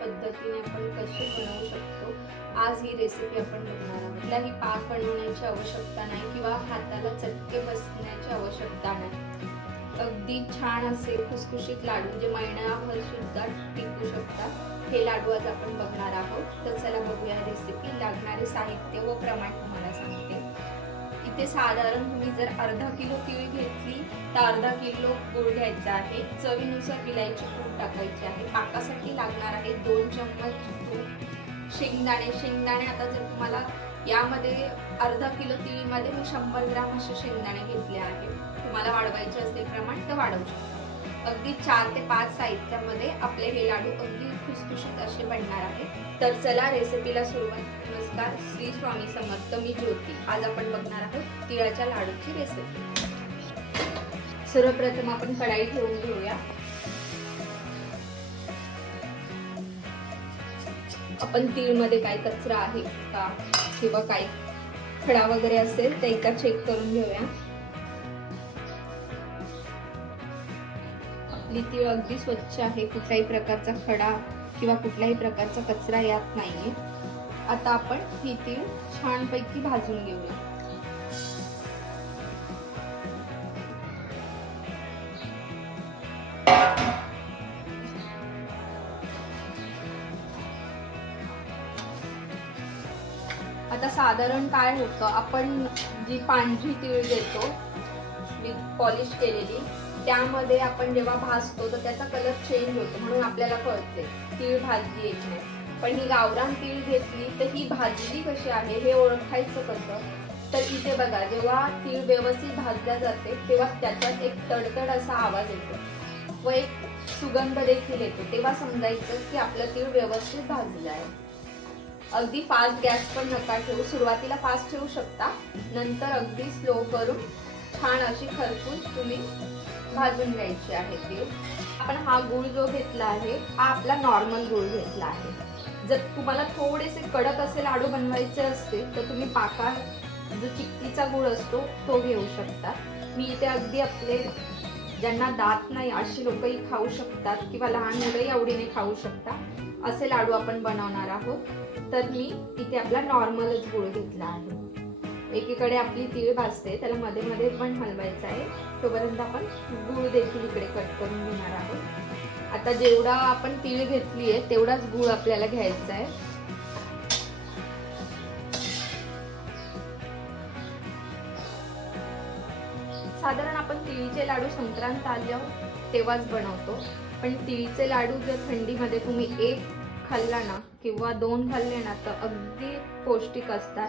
पद्धतीने आपण कशी बनवू शकतो, आज ही रेसिपी आपण बघणार आहोत. कुठलाही पाक बनवण्याची आवश्यकता नाही किंवा हाताला चटके बसण्याची आवश्यकता नाही. अगदी छान असे खुसखुशीत लाडू जे महिनाभर सुद्धा टिकू शकतात, हे लाडू आज आपण बघणार आहोत. तर चला बघूया रेसिपी. लागणारे साहित्य व प्रमाण तुम्हाला सांगते. इथे साधारण तुम्ही जर अर्धा किलो तीळ घेतली तर अर्धा किलो गूळ घ्यायचा आहे. चवीनुसार विलायची पूड टाकायची आहे. पाकासाठी लागणार आहे 2 चम्मच तूप. शेंगदाणे आता जर तुम्हाला यामध्ये अर्धा किलो तीळमध्ये मी 100 ग्राम असे शेंगदाणे घेतले आहे. तुम्हाला वाढवायचे असेल प्रमाण तर वाढवू शकता. अगदी 4 ते 5 साहित्यामध्ये आपले हे लाडू अगदी खुसखुशीत असे बनणार आहेत. तर चला रेसिपीला सुरुवात. नमस्कार, श्री स्वामी समर्थ. मी ज्योती. आज आपण बघणार आहोत तिळाच्या लाडूची रेसिपी. सर्वप्रथम आपण कढाई ठेवून घेऊया. आपण तीळमध्ये काय कचरा आहे का किंवा काय खडा वगैरे असेल ते एकदा चेक करून घेऊया. आपली तीळ अगदी स्वच्छ आहे. कुठल्याही प्रकारचा खडा किंवा कुठल्याही प्रकारचा कचरा यात नाहीये. आता आपण ही तीळ छानपैकी भाजून घेऊया. आता साधारण काय होतं, आपण जी पांढरी तीळ घेतो पॉलिश केलेली, त्यामध्ये आपण जेव्हा भाजतो तर त्याचा कलर चेंज होतो, म्हणून आपल्याला कळते तीळ भाजली येत नाही. पण ही गावरान तीळ घेतली तर ही भाजली कशी आहे हे ओळखायचं कसं, तर इथे बघा, जेव्हा तीळ व्यवस्थित भाजल्या जाते तेव्हा त्याच्यात एक तडतड असा आवाज येतो व एक सुगंध देखील येतो. तेव्हा समजायचं की आपलं तीळ व्यवस्थित भाजलं आहे. अगदी फास्ट गॅस पण नका ठेवू. सुरुवातीला फास्ट ठेवू शकता, नंतर अगदी स्लो करून छान अशी खरपूस तुम्ही भाजून घ्यायची आहे तीळ. आपण हा गूळ जो घेतला आहे हा आपला नॉर्मल गूळ घेतला आहे. जर तुम्हाला थोडेसे कडक असे लाडू बनवायचे असतील तर तुम्ही पाकात जो चिक्कीचा गूळ असतो तो घेऊ शकता. मी इथे अगदी आपले ज्यांना दात नाही अशी लोकही खाऊ शकतात किंवा लहान मुलंही आवडीने खाऊ शकतात असे लाडू आपण बनवणार आहोत. तर मी इथे आपला नॉर्मलच गूळ घेतला आहे. एकीकडे आपली तीळ भाजते, त्याला मध्ये मध्ये पण हलवायचं आहे. तोपर्यंत आपण गूळ देखील इकडे कट करून घेणार आहोत. आता जेवढा आपण तीळ घेतली आहे तेवढाच गूळ आपल्याला घ्यायचा आहे. साधारण आपण तिळीचे लाडू संक्रांत आल्यावर तेव्हाच बनवतो, पण तिळीचे लाडू जर थंडीमध्ये तुम्ही 1 खाल्ला ना किंवा 2 खाल्ले ना तर अगदी पौष्टिक असतात.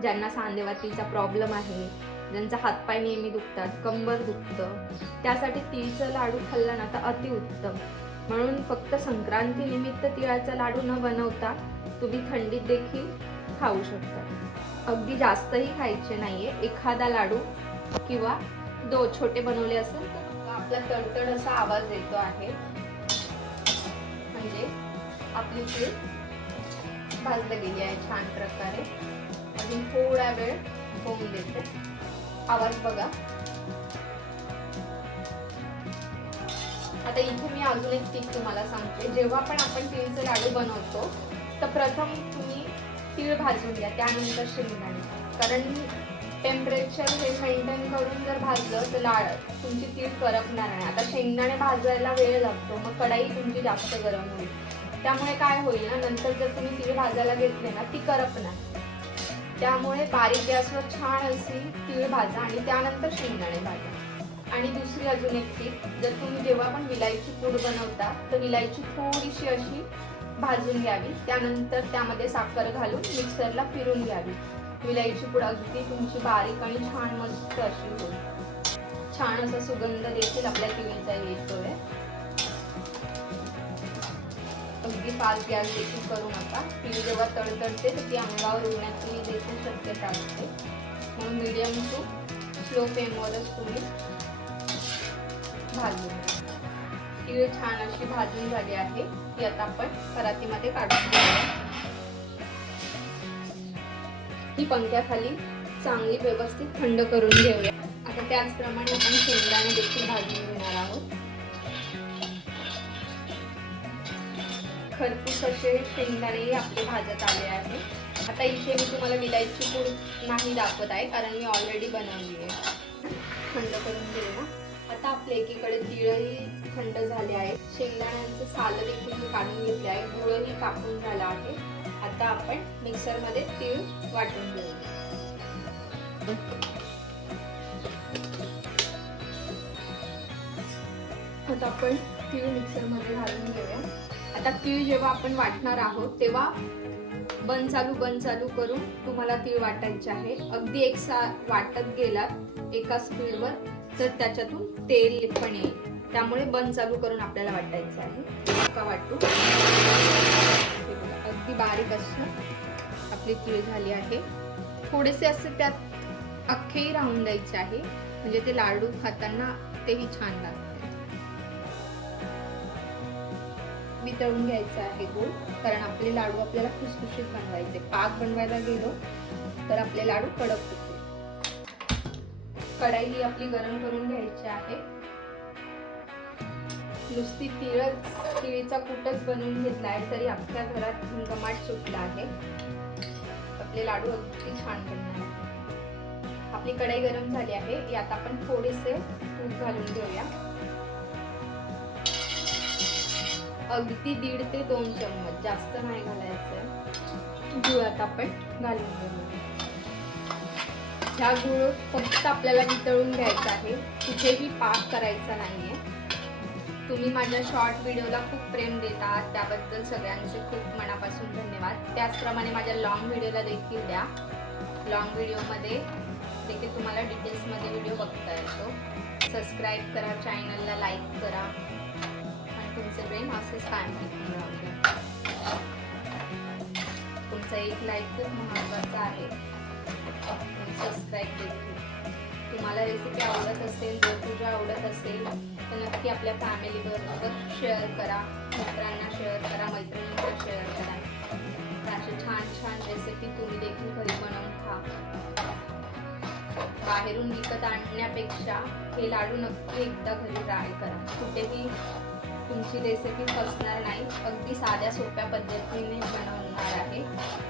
ज्यांना सांधेवातीचा प्रॉब्लेम आहे, ज्यांचा हातपाय नेहमी दुखतात, कंबर दुखतं, त्यासाठी तिळीचा लाडू खाल्ला ना तर अतिउत्तम. म्हणून फक्त संक्रांती निमित्त तिळाचा लाडू न बनवता तुम्ही थंडीत देखील खाऊ शकता. अगदी जास्तही खायचे नाहीये. एखादा लाडू किंवा 2 छोटे बनवले असेल तर आपला तडतड असा आवाज येतो आहे, म्हणजे आपली तीळ भाजली गेली आहे छान प्रकारे. अजून थोडा वेळ होऊन देते. आवाज बघा. आता इथे मी अजून एक टिप तुम्हाला सांगते. जेव्हा पण आपण तीळचे लाडू बनवतो तर प्रथम तुम्ही तीळ भाजून घ्या, त्यानंतर शेंगदाणे. कारण टेम्परेचर हे मेंटेन करून जर भाजलं तर तुमची तीळ करपणार नाही. आता शेंगदाणे भाजायला वेळ लागतो, मग कढाई तुमची जास्त गरम होईल. त्यामुळे काय होईल ना, नंतर जर तुम्ही तीळ भाजायला घेतले ना ती करपणार. त्यामुळे बारीक गॅसवर छान अशी तीळ भाजा आणि त्यानंतर शेंगदाणे भाजा. आणि दुसरी अजून एक टीप, जर तुम्ही जेव्हा पण विलायची पूड बनवता तर विलायची थोडीशी अशी भाजून घ्यावी, त्यानंतर त्यामध्ये साखर घालून मिक्सरला फिरून घ्यावी. विलायची पूड अगदी तुमची बारीक आणि छान मस्त अशी होईल. छान असा सुगंध देखील आपल्या तिळीचा येतोय. अगदी फास्ट गॅस देखील करू नका. तीळ जेव्हा तडतडते तर ती अंगावर उडण्याची देखील शक्यता असते, म्हणून मीडियम टू स्लो फ्लेमवरच तुम्ही भाजून. तीळ छान अशी भाजून झाली आहे. ती आता आपण परातीमध्ये काढून घेऊया. ही पंख्याखाली चांगली व्यवस्थित थंड करून घेऊया. आता त्याचप्रमाणे आपण शेंगदाणे देखील भाजून घेणार आहोत. खरपूस असे शेंगदाणे आपले भाजत आले आहे. आता इथे मी तुम्हाला विलायची पूड नाही दाखवत आहे कारण मी ऑलरेडी बनवली आहे. थंड करून घेऊया. आता आपल्या एकीकडे तिळही थंड झाले आहे. शेंगदाण्यांचं साल देखील मी काढून घेतले आहे. गुळही कापून झाला आहे. आता आपण मिक्सरमध्ये तीळ वाटून घेऊया. आता आपण तीळ मिक्सरमध्ये घालून घेऊया. आता तीळ जेव्हा आपण वाटणार आहोत तेव्हा बंद चालू करून तुम्हाला तीळ वाटायचे आहे. अगदी वाटत गेलात एका स्पीडवर तर त्याच्यातून तेल पण येईल. त्यामुळे बंद चालू करून आपल्याला वाटायचं आहे. का वाटू अगदी बारीक असं आपली तीळ झाली आहे. थोडेसे असे त्यात अख्खेही राहून द्यायचे आहे म्हणजे ते लाडू खाताना तेही छान लागते. वितळून घ्यायचं आहे गूळ कारण आपले लाडू आपल्याला खुसखुशीत बनवायचे. पाक बनवायला गेलो तर आपले लाडू कडक होते. कढाई ही आपली गरम करून घ्यायची आहे. नुसती तिळीचा कूटच बनवून घेतला आहे तरी आपल्या घरात घमघमाट सुटला आहे. आपले लाडू अगदी छान बनणार आहे. आपली कढाई गरम झाली आहे. यात आपण थोडेसे तूप घालून घेऊया. अगदी 1.5 ते 2 चम्मच, जास्त नाही घालायचं. गुळ आता आपण घालून घेऊया. ह्या गुळ फक्त आपल्याला वितळून घ्यायचा आहे. कुठेही पाक करायचा नाहीये. तुम्ही माझ्या शॉर्ट व्हिडिओला खूप प्रेम देतात त्याबद्दल सगळ्यांचे खूप मनापासून धन्यवाद. त्याचप्रमाणे माझ्या लॉंग व्हिडिओला देखील द्या. लॉंग व्हिडिओमध्ये देखील तुम्हाला डिटेल्समध्ये व्हिडिओ बघता येतो. सबस्क्राईब करा, चॅनलला लाईक करा आणि तुमचे प्रेम असेच कायम टिकून राहू द्या. तुमचा एक लाईक खूप महत्त्वाचा आहे. सबस्क्राईब देखील. तुम्हाला रेसिपी आवडत असेल, पूजा आवडत असेल तर नक्की आपल्या फॅमिली बरोबर शेअर करा, मित्रांना शेअर करा, मैत्रिणींना शेअर करा. अशा छान छान रेसिपी तुम्ही देखील घरी बनवून खा. बाहेरून विकत आणण्यापेक्षा हे लाडू नक्की एकदा घरी ट्राय करा. कुठेही तुमची रेसिपी फसणार नाही. अगदी साध्या सोप्या पद्धतीने बनवणार आहे.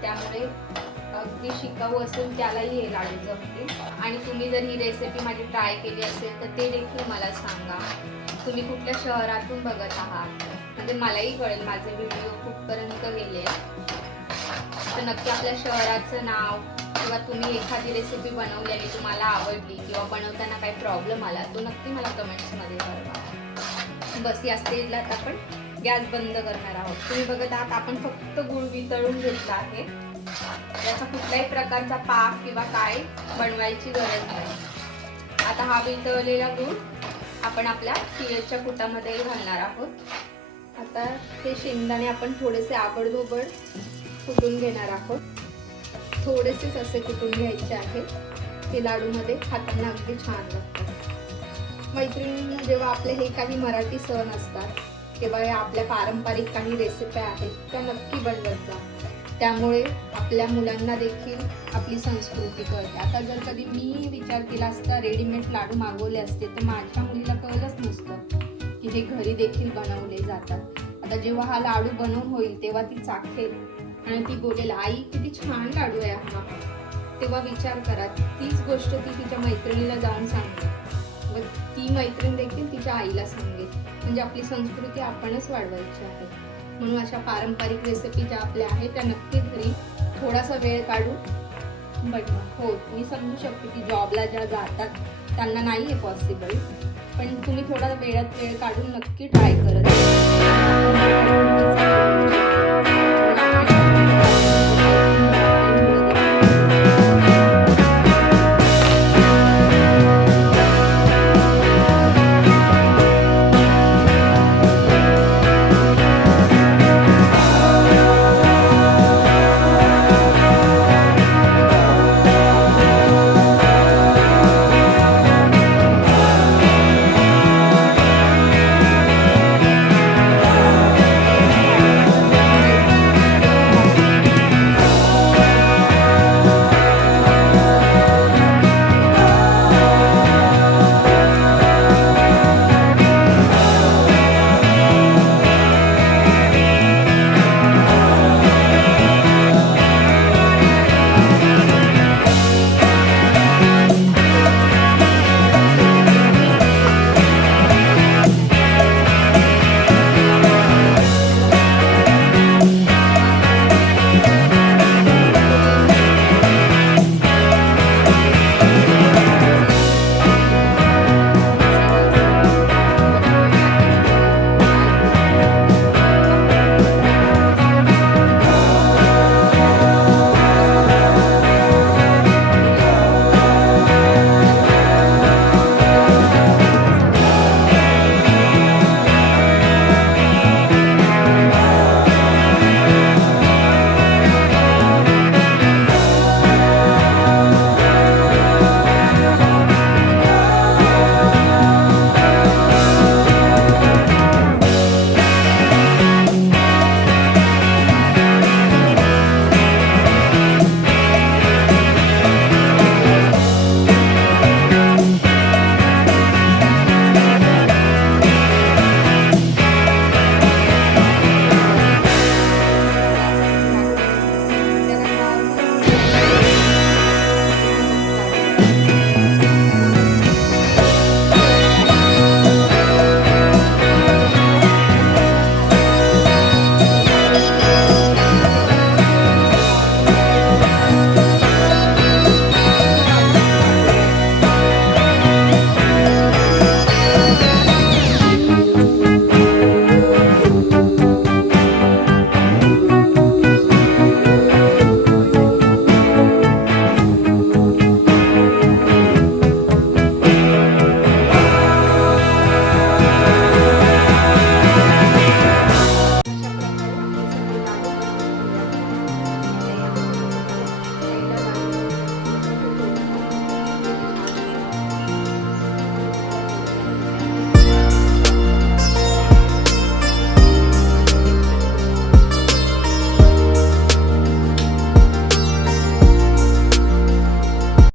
त्यामुळे अगदी शिकाऊ असेल त्यालाही हे लाडू जमतील. आणि तुम्ही जर ही रेसिपी माझी ट्राय केली असेल तर ते देखील मला सांगा. तुम्ही कुठल्या शहरातून बघत आहात म्हणजे मलाही कळेल माझे व्हिडिओ कुठपर्यंत गेले. तर नक्की आपल्या शहराचं नाव किंवा तुम्ही एखादी रेसिपी बनवली आणि तुम्हाला आवडली किंवा बनवताना काही प्रॉब्लेम आला तो नक्की मला कमेंट्समध्ये कळवा. बस या स्टेजला आता आपण गॅस बंद करणार आहोत. तुम्ही बघत आहात आपण फक्त गूळ वितळून घेतला आहे. याचा कुठल्याही प्रकारचा पाक किंवा काय बनवायची गरज नाही. आता हा वितळलेला गूळ आपण आपल्या तिळाच्या कुटामध्ये घालणार आहोत. आता हे शेंगदाणे आपण थोडेसे आबडधोबड कुटून घेणार आहोत. थोडेसेच असे कुटून घ्यायचे आहे. ते लाडूमध्ये खाताना अगदी छान लागतात. मैत्रिणींना जेव्हा आपले हे काही मराठी सण असतात किंवा आपल्या पारंपरिक काही रेसिपी आहेत त्या नक्की बनवत जा. त्यामुळे आपल्या मुलांना देखील आपली संस्कृती कळते. आता जर कधी मी विचार केला असता रेडीमेड लाडू मागवले असते तर माझ्या मुलीला कळलंच नसतं की हे घरी देखील बनवले जातात. आता जेव्हा हा लाडू बनवून होईल तेव्हा ती चाखेल आणि ती बोलेल आई किती छान लाडू आहे हा. तेव्हा विचार करा तीच गोष्ट ती तिच्या मैत्रिणीला जाऊन सांगेल व ती मैत्रीण देखील तिच्या आईला सांगेल. म्हणजे आपली संस्कृती आपणच वाढवायची आहे. म्हणून अशा पारंपरिक रेसिपी ज्या आपल्या आहेत त्या नक्की घरी थोडासा वेळ काढून बनवा. हो मी समजू शकते की जॉबला ज्या जातात त्यांना नाही आहे पॉसिबल, पण तुम्ही थोडा वेळ काढून नक्की ट्राय करत